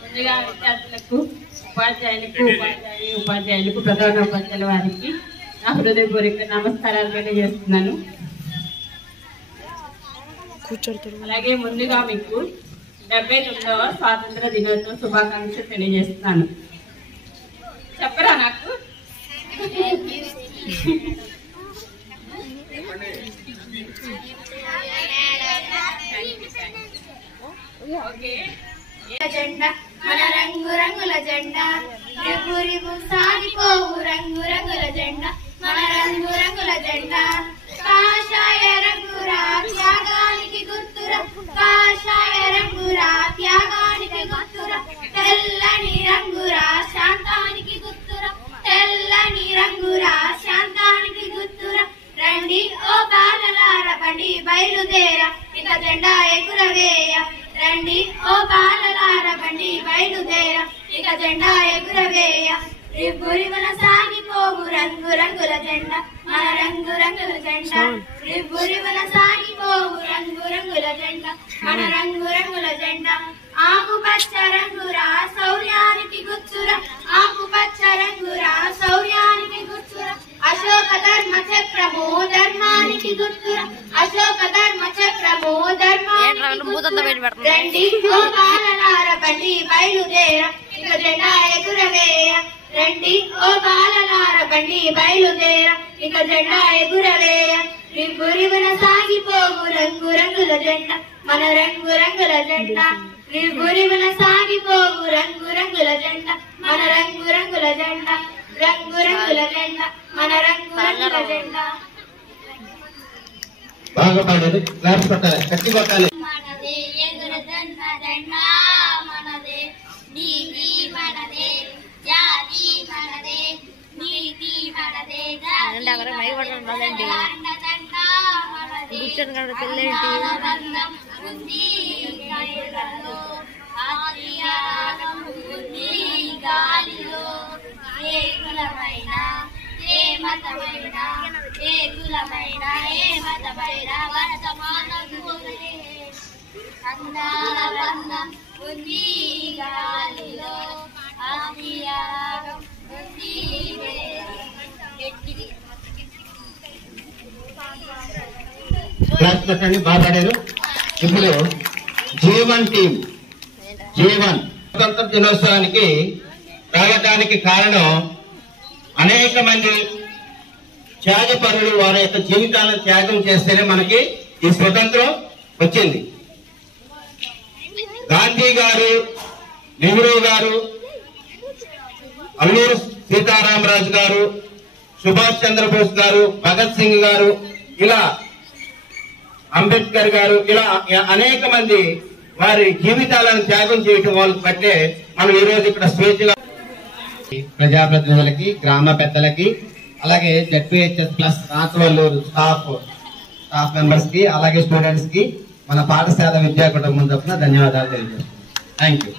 ముందుగా విద్యార్థులకు ఉపాధ్యాయులకు ప్రధాన ఉపాధ్యాయుల వారికి నా హృదయపూర్వక నమస్కారాలు తెలియజేస్తున్నాను. అలాగే ముందుగా మీకు 79వ స్వాతంత్ర దినోత్సవ శుభాకాంక్షలు తెలియజేస్తున్నాను. చెప్పరా నాకు? జెండా మన రంగు రంగుల జెండా, రేపు రేపు సాగిపోవు రంగు రంగుల జెండా, మన రంగు రంగుల జెండా. కాషాయ రంగురా త్యాగానికి గుర్తురా, కాషాయ రంగురా త్యాగానికి గుర్తురా, తెల్లని రంగురా శాంతానికి గుర్తురా, తెల్లని రంగురా శాంతానికి గుర్తురా. రండి ఓ బాలలార బండి బయలుదేరా, ఇక జెండా ఎగురవేయ. రండి ఓ బాలలార బండి బయలుదేరా, ఇక జెండా ఎగురవేయ. రిబ్బురివన సాగిపోవు రంగు రంగుల జెండా, మన రంగు రంగుల జెండా. రిబ్బురివన సాగిపోవు రంగు రంగుల జెండా, మన రంగు రంగుల జెండా. ఆకుపచ్చ రంగురా శౌర్యానికి గుర్తురా, ఆకుపచ్చ రంగురా శౌర్యానికి గుర్తురా. అశోక ధర్మ చక్రము ధర్మానికి గుర్తురా, అశోక ధర్మ చక్రము ధర్మానికి గుర్తురా. రండి ఓ బాలలార బండి బయలుదేరా, ఇక జెండా ఎగురవేయ. రండి ఓ బాలలార బండి బయలుదేరా, ఇక జెండా ఎగురవేయ. రిబ్బురివన సాగిపోవు రంగు రంగుల జెండా, మన రంగు రంగుల జెండా. రిబ్బురివన సాగిపోవు రంగు రంగుల జెండా, మన రంగు రంగుల జెండా. రంగు రంగుల జెండా, మన రంగు రంగుల జెండా. బాగా పాడారు, క్లాప్స్ కొట్టాలి, కట్టి కొట్టాలి. మనదే ఎగురుతున్న జెండా మనదే, నీతి మనదే, జాతి మనదే, నీతి మనదే, గాలిలో ఏ కులమైన ఏ మతమైన, ఏ కులమైన ఏ మతమైన భరతమాతకు ఒకటే అందాల బంధం ఉంది గాలిలో, ఆత్మీయాగం ఉంది. క్లాస్ పెట్టండి, బాగా పాడారు. ఇప్పుడు J1 టీం, J1 స్వతంత్ర దినోత్సవానికి రావడానికి కారణం అనేక మంది త్యాగపరులు వారి యొక్క జీవితాలను త్యాగం చేస్తేనే మనకి ఈ స్వతంత్రం వచ్చింది. గాంధీ గారు, నెహ్రూ గారు, అల్లూరు సీతారామరాజు గారు, సుభాష్ చంద్రబోస్ గారు, భగత్ సింగ్ గారు, ఇలా అంబేద్కర్ గారు, ఇలా అనేక మంది వారి జీవితాలను త్యాగం చేయటం వాళ్ళకి బట్టే మనం ఈ రోజు ఇక్కడ స్వేచ్ఛగా ప్రజాప్రతినిధులకి, గ్రామ పెద్దలకి, అలాగే ZPHS ప్లస్ రాచవల్లూరు స్టాఫ్ మెంబర్స్ కి, అలాగే స్టూడెంట్స్ కి మన పాఠశాల విద్యా కుటుంబం తరఫున ధన్యవాదాలు తెలియజేస్తున్నాం. Thank you.